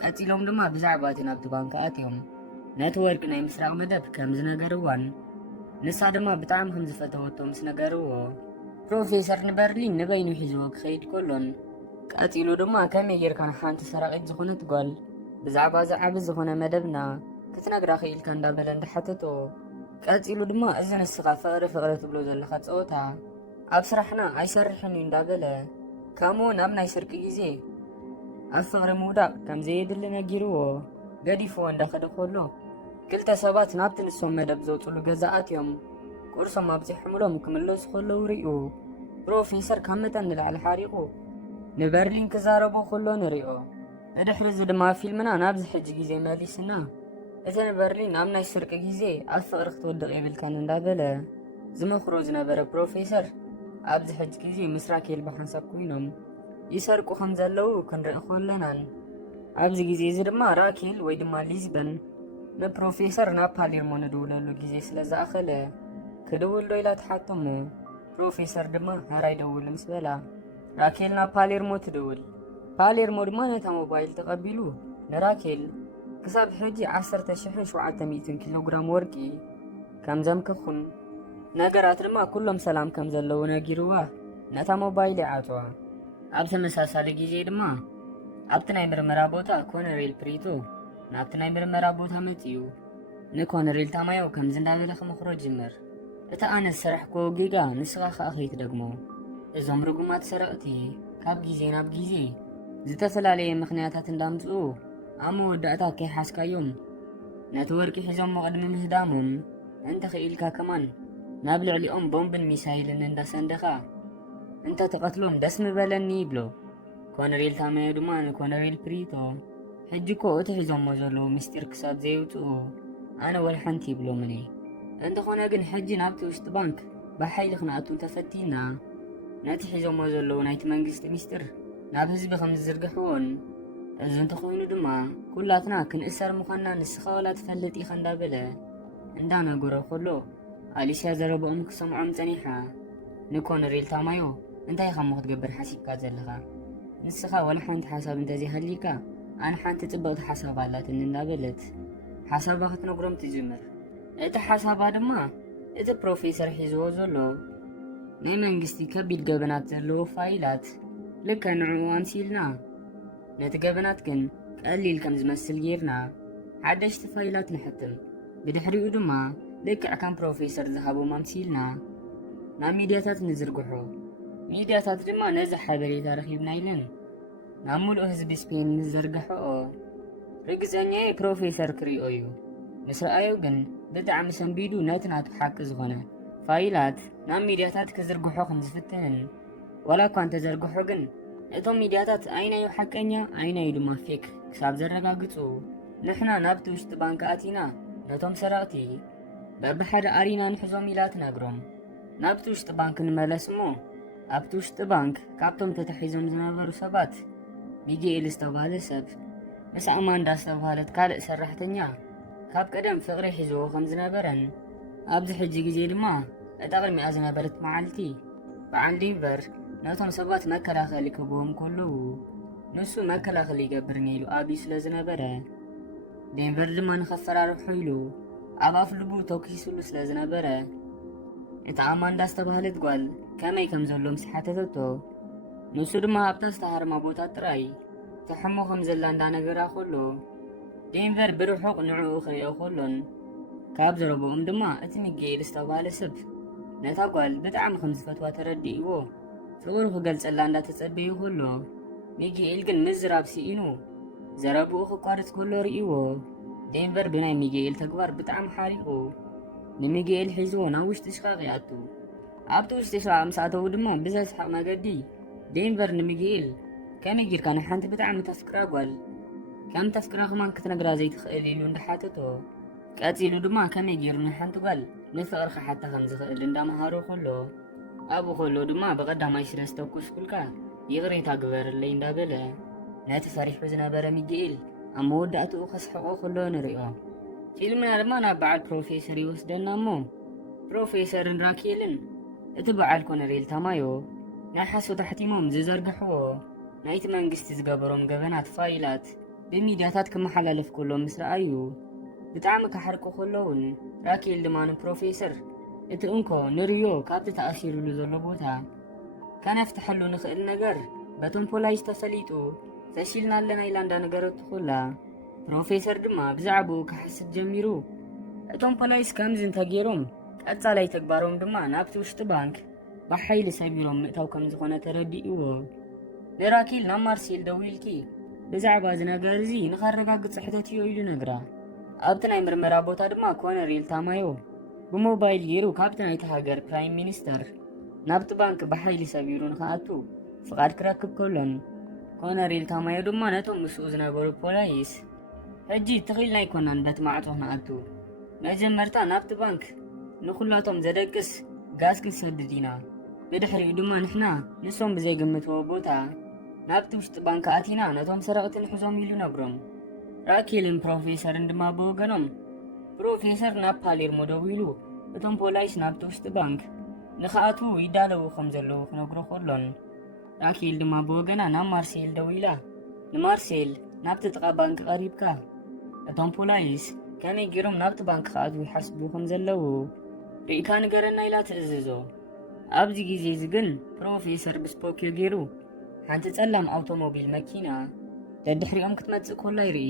ቀፂሎም ድማ ብዛዕባ እቲ ናብቲ ባንኪ ኣትዮም ነቲ ወርቂ ናይ ምስራቅ መደብ ከም ዝነገርዋን ንሳ ድማ ብጣዕሚ ከም ዝፈተወቶ ምስ ነገርዎ ፕሮፌሰር ንበርሊን ንበይኑ ሒዝዎ ክኸይድ ከሎን ቀፂሉ ድማ ከመይ ጌርካ ንሓንቲ ሰራቂት ዝኾነት ጓል ብዛዕባ ዝዓቢ ዝኾነ መደብና ክትነግራ ክኢልካ እንዳበለ እንዳሓተቶ ቀፂሉ ድማ እዚ ንስኻ ፍቕሪ ፍቕሪ ትብሎ ዘለኻ ፀወታ ኣብ ስራሕና ኣይሰርሕን እዩ እንዳበለ ከምኡውን ኣብ ናይ ስርቂ ግዜ ኣብ ፍቕሪ ምውዳቕ ከም ዘየድሊ ነጊርዎ ገዲፍዎ እንዳኸደ ከሎ ክልተ ሰባት ናብቲ ንሶም መደብ ዘውፅሉ ገዛ ኣትዮም ቁርሶም ኣብፂሖምሎም ክምለሱ ከለዉ ርኡ ፕሮፌሰር ካብ መጠን ንላዕሊ ሓሪቑ ንበርሊን ክዛረቦ ከሎ ንሪኦ። ብድሕሪ እዚ ድማ ፊልምና ናብዚ ሕጂ ግዜ መሊስና እቲ ንበርሊን ኣብ ናይ ስርቂ ግዜ ኣብ ፍቕሪ ክትወድቕ የብልካን እንዳበለ ዝመኽሮ ዝነበረ ፕሮፌሰር ኣብዚ ሕጂ ግዜ ምስ ራኬል ብሓንሳብ ኮይኖም ይሰርቁ ከም ዘለዉ ክንርኢ ከለናን ኣብዚ ግዜ እዚ ድማ ራኬል ወይ ድማ ሊዝበን ንፕሮፌሰር ናብ ፓሌርሞ ንድውለሉ ግዜ ስለ ዝኣኸለ ክድውል ዶ ኢላ ትሓቶሞ ፕሮፌሰር ድማ ሃራይ ደውል ምስ በላ ራኬል ናብ ፓሌርሞ ትድውል። ፓሌርሞ ድማ ነታ ሞባይል ተቐቢሉ ንራኬል ክሳብ ሕጂ 10,700 ኪሎ ግራም ወርቂ ከም ዘምክኹን ነገራት ድማ ኩሎም ሰላም ከም ዘለዉ ነጊርዋ ነታ ሞባይል ይዓፅዋ። ኣብ ተመሳሳሊ ግዜ ድማ ኣብቲ ናይ ምርመራ ቦታ ኮነሬል ፕሪቶ ናብቲ ናይ ምርመራ ቦታ መፅዩ ንኮነሬል ታማዮ ከምዚ እንዳበለ ክመኽሮ ጅምር እቲ ኣነ ስራሕ ክወጊጋ ንስኻ ከዓ ከይትደግሞ እዞም ርጉማት ሰረቕቲ ካብ ግዜ ናብ ግዜ ዝተፈላለየ ምኽንያታት እንዳምፅኡ ኣብ መወዳእታ ከይሓስካዮም ነቲ ወርቂ ሒዞም መቕድሚ ምህዳሞም እንተኽኢልካ ከማን ናብ ልዕሊኦም ቦምብን ሚሳይልን እንዳሰንደኻ እንተትቐትሎም ደስ ምበለኒ ይብሎ። ኮነሬል ታማዮ ድማ ንኮነሬል ፕሪቶ ሕጂ እኮ እቲ ሒዞሞ ዘለዉ ምስጢር ክሳብ ዘይውፅኡ ኣነ ወልሓንቲ ይብሎምን እንተኾነ ግን ሕጂ ናብቲ ውሽጢ ባንክ ብሓይሊ ክንኣቱ ተፈቲና ነቲ ሒዞሞ ዘለዉ ናይቲ መንግስቲ ምስጢር ናብ ህዝቢ ከም ዝዝርግሕዎን እዚ እንተኾይኑ ድማ ኩላትና ክንእሰር ምዃንና ንስኻ ዋላ ትፈልጥ ኢኻ እንዳበለ እንዳነገሮ ከሎ ኣሊስያ ዘረብኦም ክሰምዖም ፀኒሓ ንኮነሬል ታማዮ እንታይ ኢኻ ሞ ክትገብር ሓሲብካ ዘለኻ ንስኻ ዋላ ሓንቲ ሓሳብ እንተዘይሃሊካ ኣነ ሓንቲ ፅብቕቲ ሓሳብ ኣላትኒ እንዳበለት ሓሳባ ክትነግሮም ትጅምር። እቲ ሓሳባ ድማ እቲ ፕሮፌሰር ሒዝዎ ዘሎ ናይ መንግስቲ ከቢድ ገበናት ዘለዎ ፋይላት ልከ ንዕኡ ኣምሲልና ነቲ ገበናት ግን ቀሊል ከም ዝመስል ጌርና ሓደሽቲ ፋይላት ንሕትም ብድሕሪኡ ድማ ልክዕ ከም ፕሮፌሰር ዝሃቦም ኣምሲልና ናብ ሚድያታት ንዝርግሖ ሚድያታት ድማ ነዚ ሓበሬታ ረኺብና ኢለን ናብ ሙሉእ ህዝቢ ስፔን ንዘርግሕኦ ርግፀኛዬ ፕሮፌሰር ክሪኦ እዩ ምስ ረኣዮ ግን ብጣዕሚ ሰንቢዱ ነቲ ናቱ ሓቂ ዝኾነ ፋይላት ናብ ሚድያታት ክዝርግሖ ከም ዝፍትንን ዋላ እኳ እንተዘርግሖ ግን እቶም ሚድያታት ኣይናዩ ሓቀኛ ኣይናዩ ድማ ፌክ ክሳብ ዘረጋግፁ ንሕና ናብቲ ውሽጢ ባንኪ ኣቲና ነቶም ሰራቕቲ በብሓደ ኣሪና ንሕዞም ኢላ ትነግሮም። ናብቲ ውሽጢ ባንክ ንመለስ እሞ ኣብቲ ውሽጢ ባንክ ካብቶም ተታሒዞም ዝነበሩ ሰባት ሚጌኤል ዝተባሃለ ሰብ ምስ ኣማንዳ ዝተባሃለት ካልእ ሰራሕተኛ ካብ ቀደም ፍቕሪ ሒዝዎ ከም ዝነበረን ኣብዚ ሕጂ ግዜ ድማ እታ ቅድሚኣ ዝነበረት መዓልቲ በዓል ዴንቨር ነቶም ሰባት መከላኸሊ ክህብዎም ከለዉ ንሱ መከላኸሊ ይገብር ነይሩ ኣብዩ ስለ ዝነበረ ዴንቨር ድማ ንኸፈራርሑ ኢሉ ኣብ ኣፍ ልቡ ተኪሱሉ ስለ ዝነበረ እታ ኣማንዳ ዝተባሃለት ጓል ከመይ ከም ዘሎ ምስ ሓተተቶ ንሱ ድማ ኣብታ ዝተሃርማ ቦታ ጥራይ ተሕሞ ከም ዘላ እንዳነገራ ከሎ ዴንቨር ብርሑቕ ንዕኡ ክሪኦ ከሎን ካብ ዘረብኦም ድማ እቲ ሚጌኤል ዝተባሃለ ሰብ ነታ ጓል ብጣዕሚ ከም ዝፈትዋ ተረዲእዎ ፍቕሩ ክገልፀላ እንዳተፀበዩ ከሎ ሚጌኤል ግን ምዝራብ ሲኢኑ ዘረብኡ ክቋርፅ ከሎ ርኢዎ ዴንቨር ብናይ ሚጌኤል ተግባር ብጣዕሚ ሓሪቑ ንሚጌኤል ሒዝዎ ናብ ውሽጢ ሽቓቕ ይኣቱ። ኣብቲ ውሽጢ ሽቓቕ ምስ ኣተዉ ድማ ብዘስሓቕ መገዲ ዴንቨር ንሚጌኤል ከመይ ጌርካ ንሓንቲ ብጣዕሚ ተፍቅራ ጓል ከም ተፍቅራ ኸማን ክትነግራ ዘይትኽእል ኢሉ እንዳሓተቶ ቀፂሉ ድማ ከመይ ጌሩ ንሓንቲ ጓል ንፍቕሪ ክሓታ ከም ዝኽእል እንዳምሃሮ ከሎ ኣብኡ ከሎ ድማ ብቐዳማይ ስለ ዝተኮስኩልካ ይቕሬታ ግበረለይ እንዳበለ ነቲ ፈሪሑ ዝነበረ ሚጌኤል ኣብ መወዳእትኡ ከስሕቆ ከሎ ንሪኦ። ፊልምና ድማ ናብ በዓል ፕሮፌሰር ይወስደና እሞ ፕሮፌሰርን ራኬልን እቲ በዓል ኮነሬል ታማዮ ናይ ሓሶት ሓቲሞም ዝዘርግሕዎ ናይቲ መንግስቲ ዝገበሮም ገበናት ፋይላት ብሚድያታት ክመሓላለፍ ከሎ ምስ ረኣዩ ብጣዕሚ ካሓርቁ ከለውን ራኬል ድማ ንፕሮፌሰር እቲ እንኮ ንርዮ ካብቲ ተኣሲሩሉ ዘሎ ቦታ ከነፍትሐሉ ንኽእል ነገር በቶም ፖላይስ ተፈሊጡ ፈሺልና ኣለና ኢላ እንዳነገረቱ ኩላ ፕሮፌሰር ድማ ብዛዕባኡ ክሓስብ ጀሚሩ እቶም ፖላይስ ከምዚ እንተገይሮም ቀጻላይ ተግባሮም ድማ ናብቲ ውሽጢ ባንክ ብሓይሊ ሰቢሮም ምእታው ከም ዝኾነ ተረዲእዎ ንራኬል ናብ ማርሴል ደው ኢልኪ ብዛዕባ እዚ ነገር እዚ ንኸረጋግፅ ሕተት እዩ ኢሉ ነግራ። ኣብቲ ናይ ምርመራ ቦታ ድማ ኮነሬል ታማዮ ብሞባይል ገይሩ ካብቲ ናይቲ ሃገር ፕራይም ሚኒስተር ናብቲ ባንክ ብሓይሊ ሰቢሩ ንኽኣቱ ፍቓድ ክረክብ ከሎን ኮነሬል ታማዮ ድማ ነቶም ምስኡ ዝነበሩ ፖላይስ ሕጂ ትኽኢልና ኣይኮናን በቲ ማዕፆ ንኣቱ መጀመርታ ናብቲ ባንክ ንኹላቶም ዘደቅስ ጋዝ ክንሰድድ ኢና ብድሕሪኡ ድማ ንሕና ንሶም ብዘይግምትዎ ቦታ ናብቲ ውሽጢ ባንክ ኣቲና ነቶም ሰረቕቲ ንሕዞም ኢሉ ነግሮም። ራኬልን ፕሮፌሰርን ድማ ብወገኖም ፕሮፌሰር ናብ ፓሌርሞ ደው ኢሉ እቶም ፖላይስ ናብቲ ውሽጢ ባንክ ንኽኣቱ ይዳለዉ ከም ዘለዉ ክነግሮ ከሎን ራኬል ድማ ብወገና ናብ ማርሴል ደው ኢላ ንማርሴል ናብቲ ጥቓ ባንክ ቀሪብካ እቶም ፖላይስ ከመይ ገይሮም ናብቲ ባንክ ክኣትዉ ይሓስቡ ከም ዘለዉ ርኢካ ንገረና ኢላ ትእዝዞ። ኣብዚ ግዜ እዚ ግን ፕሮፌሰር ብስፖኪዮ ገይሩ ሓንቲ ጸላም ኣውቶሞቢል መኪና ደድሕሪኦም ክትመጽእ ኮላ ይርኢ።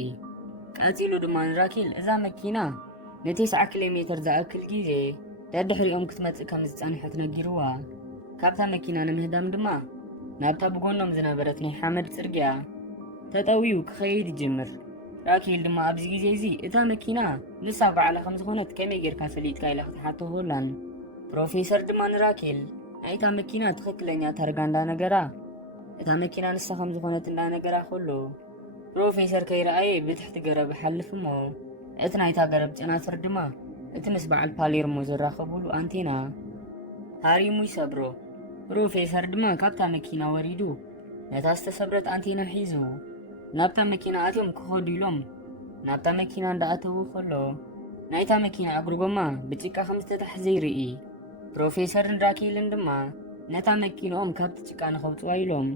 ቀጺሉ ድማ ንራኬል እዛ መኪና ን9 ኪሎ ሜትር ዝኣክል ግዜ ደድሕሪኦም ክትመጽእ ከም ዝጸንሐት ነጊርዋ። ካብታ መኪና ንምህዳም ድማ ናብታ ብጎኖም ዝነበረት ናይ ሓመድ ጽርግያ ተጠዊዩ ክኸይድ ይጅምር። ራኬል ድማ ኣብዚ ግዜ እዚ እታ መኪና ንሳ በዓላ ከም ዝኾነት ከመይ ጌርካ ፈሊጥካ ኢላ ክትሓቶ ኮላን ፕሮፌሰር ድማ ንራኬል ናይታ መኪና ትኽክለኛ ታርጋ እንዳነገራ እታ መኪና ንሳ ከም ዝኾነት እንዳነገራ ከሎ ፕሮፌሰር ከይረኣየ ብትሕቲ ገረብ ሓልፍ እሞ እቲ ናይታ ገረብ ጨናፍር ድማ እቲ ምስ በዓል ፓሌርሞ ዝራኸብሉ አንቴና ሃሪሙ ይሰብሮ። ፕሮፌሰር ድማ ካብታ መኪና ወሪዱ ነታ ዝተሰብረት አንቴና ሒዙ ናብታ መኪና ኣትዮም ክኸዱ ኢሎም ናብታ መኪና እንዳኣተዉ ከሎ ናይታ መኪና እግሪ ጎማ ብጭቃ ከም ዝተታሕዘ ይርኢ። ፕሮፌሰርን ራኬልን ድማ ነታ መኪንኦም ካብቲ ጭቃ ንኸውፅዋ ኢሎም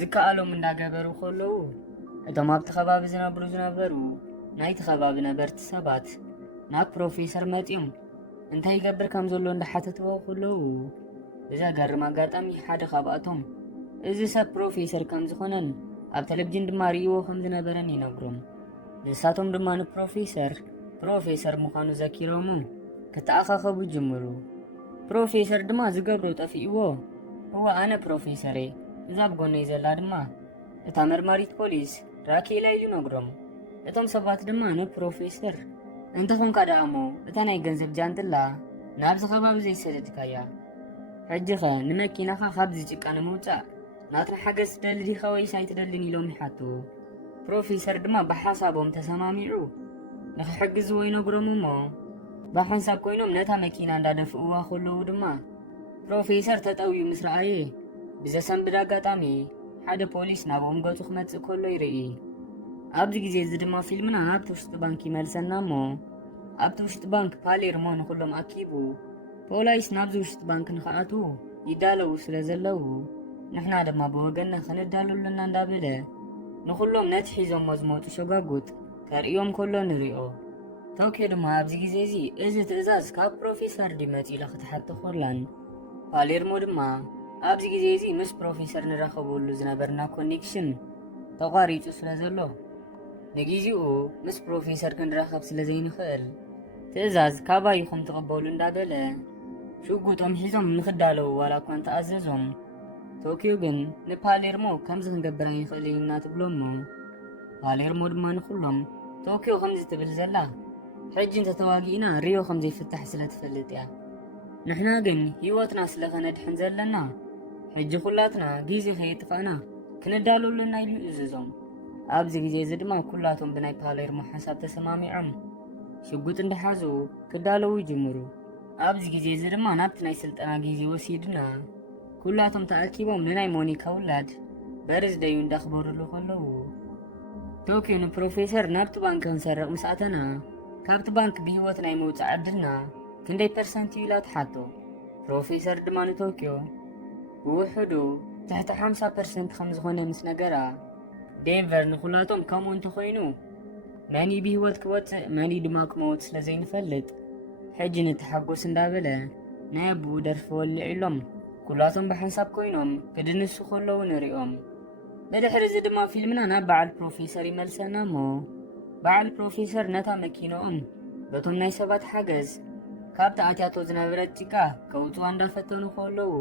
ዝከኣሎም እንዳገበሩ ከለዉ እቶም ኣብቲ ከባቢ ዝነበሩ ናይቲ ከባቢ ነበርቲ ሰባት ናብ ፕሮፌሰር መፂኦም እንታይ ይገብር ከም ዘሎ እንዳሓተትዎ ከለዉ ብዘገርም ኣጋጣሚ ሓደ ካብኣቶም እዚ ሰብ ፕሮፌሰር ከም ዝኾነን ኣብ ቴሌቭዥን ድማ ርእይዎ ከም ዝነበረን ይነግሮም። ንሳቶም ድማ ፕሮፌሰር ምዃኑ ዘኪሮሙ ክተኣኻኸቡ ጅምሩ። ፕሮፌሰር ድማ ዝገብሮ ጠፊእዎ እዋ ኣነ ፕሮፌሰር እዛ ብጎነይ ዘላ ድማ እታ መርማሪት ፖሊስ ራኬላ ኢሉ ነግሮም። እቶም ሰባት ድማ ንፕሮፌሰር እንተኾንካ ደኣሞ እታ ናይ ገንዘብ ጃንጥላ ናብዚ ከባቢ ዘይሰደድካያ ሕጂ ኸ ንመኪናኻ ካብዚ ጭቃ ንምውፃእ ናትና ሓገዝ ትደሊ ዲኻ ወይስ ኣይትደልን ኢሎም ይሓቱ። ፕሮፌሰር ድማ ብሓሳቦም ተሰማሚዑ ንኽሕግዝዎ ይነግሮም እሞ ብሓንሳብ ኮይኖም ነታ መኪና እንዳደፍእዋ ከለዉ ድማ ፕሮፌሰር ተጠውዩ ምስ ረኣየ ብዘሰንብድ ኣጋጣሚ ሓደ ፖሊስ ናብኦም ገፁ ክመጽእ ከሎ ይርኢ። ኣብዚ ግዜ እዚ ድማ ፊልምና ናብቲ ውሽጢ ባንክ ይመልሰና እሞ ኣብቲ ውሽጢ ባንክ ፓሌርሞ ንኩሎም ኣኪቡ ፖላይስ ናብዚ ውሽጢ ባንክ ንኽኣትዉ ይዳለዉ ስለ ዘለዉ ንሕና ድማ ብወገንና ክንዳለሉና እንዳበለ ንኩሎም ነቲ ሒዞሞ ዝመፁ ሸጓጉጥ ከርእዮም ከሎ ንሪኦ። ቶኪዮ ድማ ኣብዚ ግዜ እዚ ትእዛዝ ካብ ፕሮፌሰር ዲመፂ ኢላ ክትሓቶ ኮላን ፓሌርሞ ድማ ኣብዚ ግዜ እዚ ምስ ፕሮፌሰር ንረኸበሉ ዝነበርና ኮኔክሽን ተቋሪፁ ስለ ዘሎ ንግዚኡ ምስ ፕሮፌሰር ክንራኸብ ስለ ዘይንኽእል ትእዛዝ ካባይኹም ትቕበሉ እንዳበለ ሽጉጦም ሒዞም ንኽዳለዉ ዋላ እኳ እንተኣዘዞም ቶኪዮ ግን ንፓሌርሞ ከምዚ ክንገብር ኣይንኽእል ኢና ትብሎሞ። ፓሌርሞ ድማ ንኩሎም ቶኪዮ ከምዚ ትብል ዘላ ሕጂ እንተተዋጊእና ሪዮ ከም ዘይፍታሕ ስለ ትፈልጥ እያ። ንሕና ግን ህይወትና ስለ ኸነድሕን ዘለና ሕጂ ኩላትና ግዜ ከየጥፋእና ክንዳለሉና ኢሉ ይእዝዞም። ኣብዚ ግዜ እዚ ድማ ኩላቶም ብናይ ፓሌርሞ ሓሳብ ተሰማሚዖም ሽጉጥ እንደሓዙ ክዳለዉ ይጅምሩ። ኣብዚ ግዜ እዚ ድማ ናብቲ ናይ ስልጠና ግዜ ወሲድና ኩላቶም ተኣኪቦም ንናይ ሞኒካ ውላድ በርዝ ደዩ እንዳኽበሩሉ ከለዉ ቶኪዮ ንፕሮፌሰር ናብቲ ባንክ ክንሰርቕ ምስኣተና ካብቲ ባንክ ብሂወት ናይ መውፃእ ዕድልና ክንደይ ፐርሰንት እዩ ኢላ ትሓቶ። ፕሮፌሰር ድማ ንቶኪዮ ብውሕዱ ትሕቲ 50% ከም ዝኾነ ምስ ነገራ ዴንቨር ንኹላቶም ከምኡ እንተኾይኑ መኒ ብሂወት ክወፅእ መኒ ድማ ክመውፅ ስለ ዘይንፈልጥ ሕጂ ንተሓጎስ እንዳበለ ናይ ኣቡኡ ደርፊ ወሊዑ ኢሎም ኩላቶም ብሓንሳብ ኮይኖም ክድንሱ ከለዉ ንሪኦም። ብድሕሪ እዚ ድማ ፊልምና ናብ በዓል ፕሮፌሰር ይመልሰና እሞ በዓል ፕሮፌሰር ነታ መኪንኦም በቶም ናይ ሰባት ሓገዝ ካብቲ ኣትያቶ ዝነበረት ጭቃ ከውፅዋ እንዳፈተኑ ከለዉ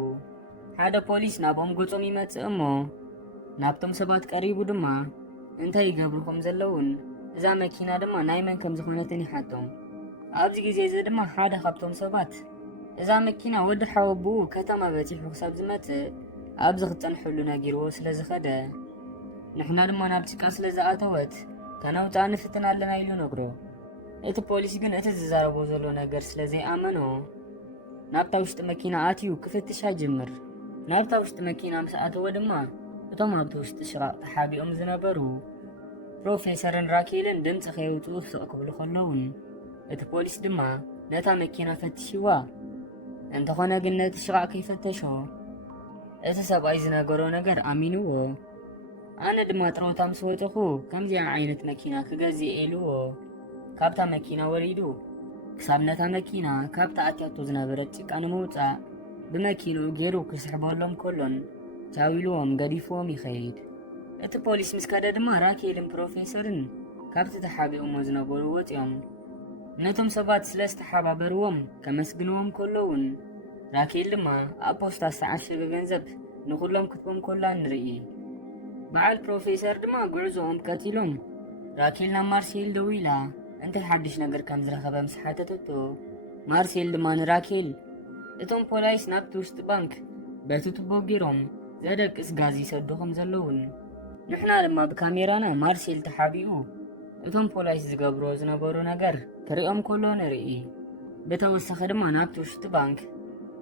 ሓደ ፖሊስ ናብኦም ገጾም ይመጽእ እሞ ናብቶም ሰባት ቀሪቡ ድማ እንታይ ይገብሩ ከም ዘለውን እዛ መኪና ድማ ናይ መን ከም ዝኾነትን ይሓቶም። ኣብዚ ግዜ እዚ ድማ ሓደ ካብቶም ሰባት እዛ መኪና ወዲ ሓወቡኡ ከተማ በፂሑ ክሳብ ዝመጽእ ኣብዚ ክጸንሐሉ ነጊርዎ ስለ ዝኸደ ንሕና ድማ ናብ ጭቃ ስለ ዝኣተወት ከነውፃ ንፍትን ኣለና ኢሉ ነግሮ። እቲ ፖሊስ ግን እቲ ዝዛረቦ ዘሎ ነገር ስለ ዘይኣመኖ ናብታ ውሽጢ መኪና ኣትዩ ክፍትሻ ጅምር። ናብታ ውሽጢ መኪና ምስ ኣተወ ድማ እቶም ኣብቲ ውሽጢ ሽቓቕ ተሓቢኦም ዝነበሩ ፕሮፌሰርን ራኬልን ድምፂ ከየውፅኡ ትስቕ ክብሉ ከለውን እቲ ፖሊስ ድማ ነታ መኪና ፈትሽዋ እንተኾነ ግን ነቲ ሽቓቕ ከይፈተሾ እቲ ሰብኣይ ዝነገሮ ነገር ኣሚንዎ። ኣነ ድማ ጥሮታ ምስ ወፅኹ ከምዚኣ ዓይነት መኪና ክገዝእ ኢልዎ ካብታ መኪና ወሪዱ ክሳብ ነታ መኪና ካብታ ኣትያቶ ዝነበረት ጭቃ ንምውፃእ ብመኪንኡ ገይሩ ክስሕበሎም ከሎን ቻዊልዎም ገዲፍዎም ይኸይድ። እቲ ፖሊስ ምስ ከደ ድማ ራኬልን ፕሮፌሰርን ካብቲ ተሓቢኦሞ ዝነበሩ ወፂኦም ነቶም ሰባት ስለ ዝተሓባበርዎም ከመስግንዎም ከለውን ራኬል ድማ ኣብ ፖስታ ዝተዓሸገ ገንዘብ ንኹሎም ክትቦም ኮላ ንርኢ። በዓል ፕሮፌሰር ድማ ጉዕዞኦም ቀቲሎም ራኬል ናብ ማርሴል ደው ኢላ እንታይ ሓድሽ ነገር ከም ዝረኸበ ምስ ሓተተቶ ማርሴል ድማ ንራኬል እቶም ፖላይስ ናብቲ ውሽጢ ባንክ በቲ ቱቦ ገይሮም ዘደቅስ ጋዝ ይሰዱ ከም ዘለውን ንሕና ድማ ብካሜራና ማርሴል ተሓቢኡ እቶም ፖላይስ ዝገብሮ ዝነበሩ ነገር ክሪኦም ከሎ ንርኢ። ብተወሳኺ ድማ ናብቲ ውሽጢ ባንክ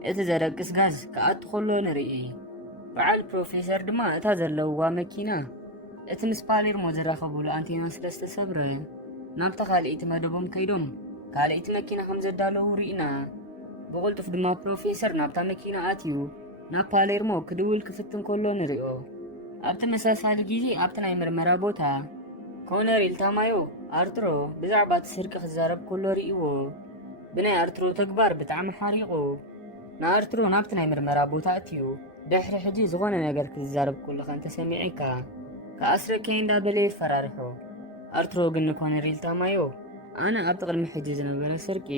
እቲ ዘደቅስ ጋዝ ክኣቱ ከሎ ንርኢ። በዓል ፕሮፌሰር ድማ እታ ዘለውዋ መኪና እቲ ምስ ፓሌርሞ ዝራኸብሉ ኣንቴና ስለ ዝተሰብረ ናብታ ካልእቲ መደቦም ከይዶም ካልእቲ መኪና ከም ዘዳለዉ ርኢና። ብቕልጡፍ ድማ ፕሮፌሰር ናብታ መኪና ኣትዩ ናብ ፓሌርሞ ክድውል ክፍትን ከሎ ንሪኦ። ኣብ ተመሳሳሊ ግዜ ኣብቲ ናይ ምርመራ ቦታ ኮነሬል ታማዮ ኣርትሮ ብዛዕባ እቲ ስርቂ ክዛረብ ከሎ ርኢዎ። ብናይ ኣርትሮ ተግባር ብጣዕሚ ሓሪቑ ንኣርትሮ ናብቲ ናይ ምርመራ ቦታ እትዩ ድሕሪ ሕጂ ዝኾነ ነገር ክዛረብ ከለኻ እንተሰሚዒካ ከኣስረከይ እንዳበለ ይፈራርሖ። ኣርትሮ ግን ንኮነሬል ታማዮ ኣነ ኣብቲ ቅድሚ ሕጂ ዝነበረ ስርቂ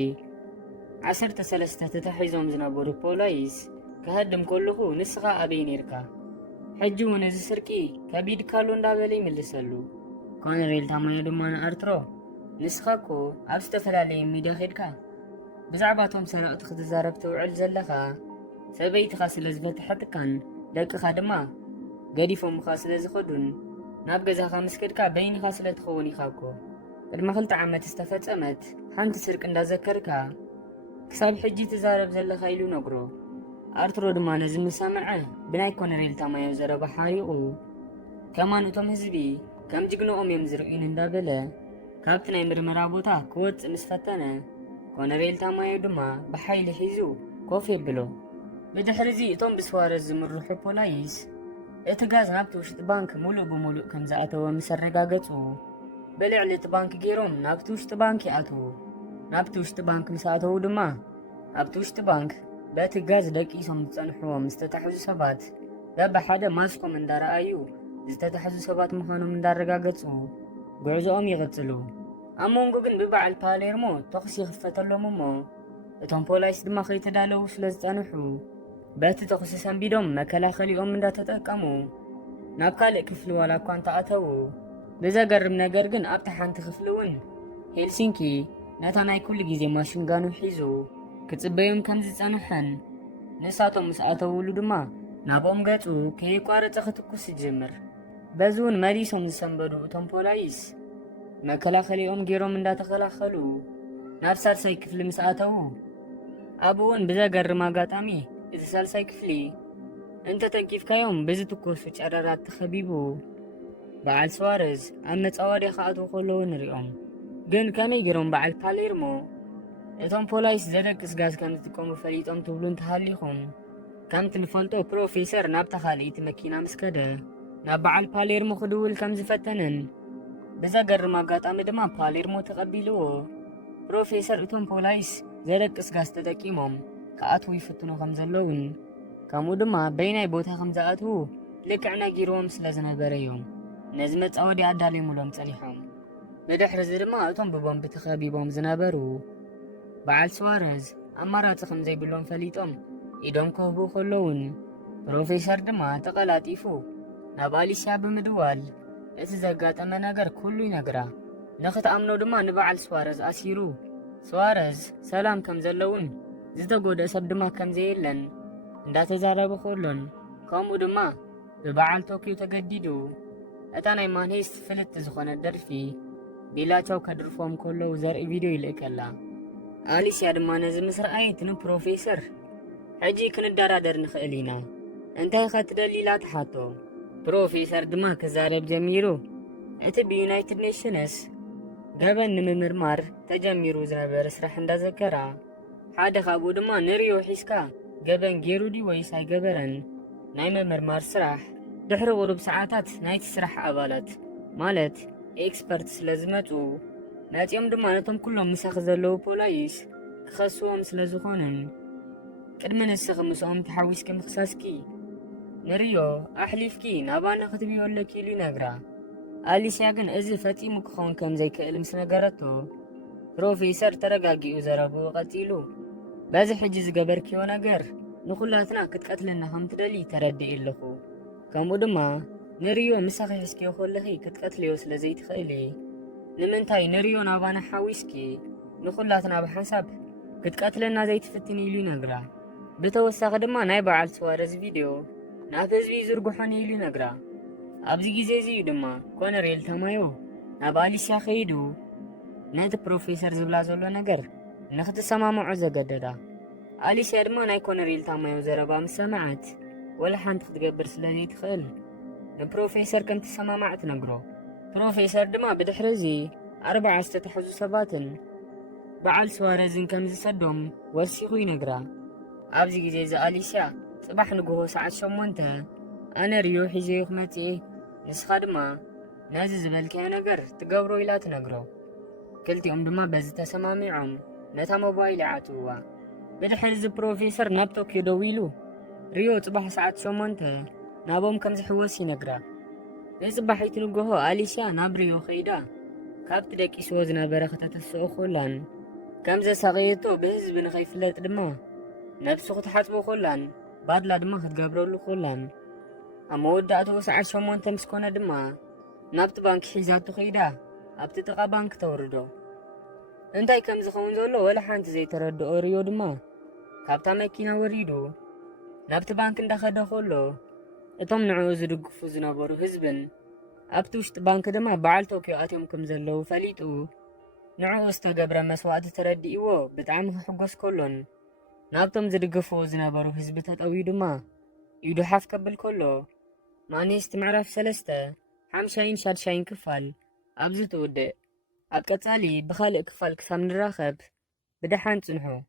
13 ተታሒዞም ዝነበሩ ፖላይስ ክህድም ከለኹ ንስኻ ኣበይ ነርካ? ሕጂ እውን እዚ ስርቂ ከቢድካሉ እንዳበለ ይምልሰሉ። ኮነሬል ታማዮ ድማ ንኣርትሮ ንስኻ እኮ ኣብ ዝተፈላለየ ሚድያ ኸድካ ብዛዕባ እቶም ሰረቕቲ ክትዛረብ ትውዕል ዘለኻ ሰበይትኻ ስለ ዝፈትሐትካን ደቅኻ ድማ ገዲፎምካ ስለ ዝኸዱን ናብ ገዛኻ ምስ ከድካ በይኒኻ ስለ ትኸውን ኢኻ እኮ ቅድሚ 2 ዓመት ዝተፈጸመት ሓንቲ ስርቂ እንዳዘከርካ ክሳብ ሕጂ ትዛረብ ዘለኻ ኢሉ ነግሮ። ኣርትሮ ድማ ነዚ ምሰምዐ ብናይ ኮነሬል ታማዮ ዘረባ ሓሪቑ ከማን እቶም ህዝቢ ከም ጅግንኦም እዮም ዝርኡን እንዳበለ ካብቲ ናይ ምርመራ ቦታ ክወፅእ ምስ ፈተነ ኮነሬል ታማዮ ድማ ብሓይሊ ሒዙ ኮፍ የብሎ። ብድሕሪ እዚ እቶም ብስዋረዝ ዝምርሑ ፖላይስ እቲ ጋዝ ናብቲ ውሽጢ ባንክ ሙሉእ ብሙሉእ ከም ዝኣተወ ምስ ኣረጋገፁ ብልዕሊ እቲ ባንክ ገይሮም ናብቲ ውሽጢ ባንክ ይኣትዉ። ናብቲ ውሽጢ ባንክ ምስ ኣተዉ ድማ ኣብቲ ውሽጢ ባንክ በቲ ጋዝ ደቂሶም ዝፀንሕዎም ዝተታሕዙ ሰባት በብሓደ ማስኮም እንዳረኣዩ ዝተታሕዙ ሰባት ምዃኖም እንዳረጋገፁ ጉዕዞኦም ይቕፅሉ። ኣብ መንጎ ግን ብበዓል ፓሌርሞ ተኽሲ ይኽፈተሎም እሞ እቶም ፖላይስ ድማ ከይተዳለዉ ስለ ዝፀንሑ በቲ ተኽሲ ሰንቢዶም መከላኸሊኦም እንዳተጠቀሙ ናብ ካልእ ክፍሊ ዋላ እኳ እንተኣተዉ። ብዘገርም ነገር ግን ኣብቲ ሓንቲ ክፍሊ እውን ሄልሲንኪ ነታ ናይ ኩሉ ግዜ ማሽንጋኑ ሒዙ ክጽበዮም ከም ዝጸንሐን ንሳቶም ምስ ኣተውሉ ድማ ናብኦም ገጹ ከይቋረፀ ክትኩስ ይጅምር። በዚ እውን መሊሶም ዝሰንበዱ እቶም ፖላይስ መከላኸሊኦም ገይሮም እንዳተኸላኸሉ ናብ ሳልሳይ ክፍሊ ምስ ኣተዉ ኣብኡ እውን ብዘገርም ኣጋጣሚ እቲ ሳልሳይ ክፍሊ انت تنكيفكايوم بزتكوس وشررات تخبيبو بعل سوارز أما تصواري خاطو خلو نريهم جن كان يجرون بعل باليرمو اتم بولايس زرق اسغاز كانت تقوم فريتهم تبلون تحليخون كانت نفلتو بروفيسر نابتا خاليت مكينة مسكدة نابعل باليرمو خدول كم زفتنن بزا قرما قاطعم دما باليرمو تقبلوه بروفيسر اتم بولايس زرق اسغاز تتكيمهم كأتو يفتنو خمزلون كامو دما بيناي بوتا خمزاتو لكعنا جيروم سلازنا بريوم نزمت أودي عدالي مولهم صليحهم بدحر زدما اتم ببوم بتخابيبهم زنابرو بعل سوارز أمارات خمزي بلون فليتهم إدوم كهبو خلون بروفيسر دما تقلاتيفو نابالي شاب مدوال اتزاقات أما ناقر كلو ينقرا نخت أمنو دما نبعل سوارز أسيرو سوارز سلام كم زلون زدقود أسب دما كم زيلن اندات زارب خلون كامو دما ببعل توكيو تقديدو اتاناي مانيس فلت زخونة درفي بيلاتو كدرفوم كلو زرق فيديو يلقلا أليسيا دما نزم سرعيت بروفيسر حجي كندرادر نخيلينا انتي خط دليلات حاتو بروفيسر دما كزارب جميرو اتي بيونايتد نيشنز قبل نممرمار تجميرو زنبر سرح اندازكرا حاد خابو دما نريو حيسكا قبل جيرو دي ويساي قبرن نايم مرمار سرح دحر ورب ساعات نايت سرح أبالات مالت إكسبرتس لازمتو ناتيوم دما نتم كلهم مساخ زلو بولايس كخصوهم سلازخونن كدمن السخمسهم تحاويس كم خساسكي نريو أحليفكي نابانا خطبي ولا كيلي نقرا أليسيا كن إزي فتي مكخون كم زي كإلمس نقرتو بروفيسر ترقاقي وزرابو قتيلو بازي حجز قبركيو نقر نخلاتنا كتقتلنا هم تدلي تردي إلخو كامو دما نريو مساخي حسكيو خلخي كتقتليو سلزي تخيلي نمنتاي نريو نابانا حاويسكي نخلاتنا بحساب كتقتلنا زي تفتني إلي نقرا بتوساق دما ناي بعال سوارز فيديو نافذ بي زرقوحاني إلي نقرا أبزي جيزي دما كونريل تمايو نابالي ساخيدو نات بروفيسر زبلازولو نقر نخت السمامو عزا قددا أليسيا دما ناي كونريل تمايو زربا مسامعات ولا حان تقبر سلاني تخيل البروفيسر كنت سمامعت نقرو بروفيسر دما بدحرزي 4 استتحزو سباتن بعل سوارزن كم زسدوم ورسيخو ينقرا أبزي جيزي أليسيا صباح نقوه ساعة شمونتا أنا ريو حيزي يخمتي نسخة دما نازي زبالكي نقر تقبرو إلا تنقرو كلتي دما بزتا سمامعهم نتا موبايل عاتوا بدحرز بروفيسر نابتو كيدويلو ريو صباح ساعة شمونتا نابوم كم زحوسي نقرا نصبح يتنقوه أليسيا نابريو خيدا كابت داكي سوزنا برخة تسوء خلان كم صغيرتو بهزب نخيف لات دما نفسو ختحاتبو خلان بادلا دما ختقابرو له خلان أما ودعتو ساعة شمون تمسكونا دما نابت بانك حيزاتو خيدا أبت تقا بانك توردو انتاي كم زخون زولو ولا حانت زي تردو ريو دما كابتا مكينا وريدو نابت بانك اندخدو خلو اتم نعو زدقفو زنابورو هزبن أبت وشت بانك دما بعال توكيو آتيوم كم زلو فليتو نعو استقبر مسوات تردي إيوو بتعام حقوس كلون نابتم زدقفو زنابورو هزبتات أو يدما يدو حاف كبل كله ماني استمعرف سلسته 50 شاد كفال أبزتو ودي أبكتالي بخالق كفال كسام نراخب بدحان تنحو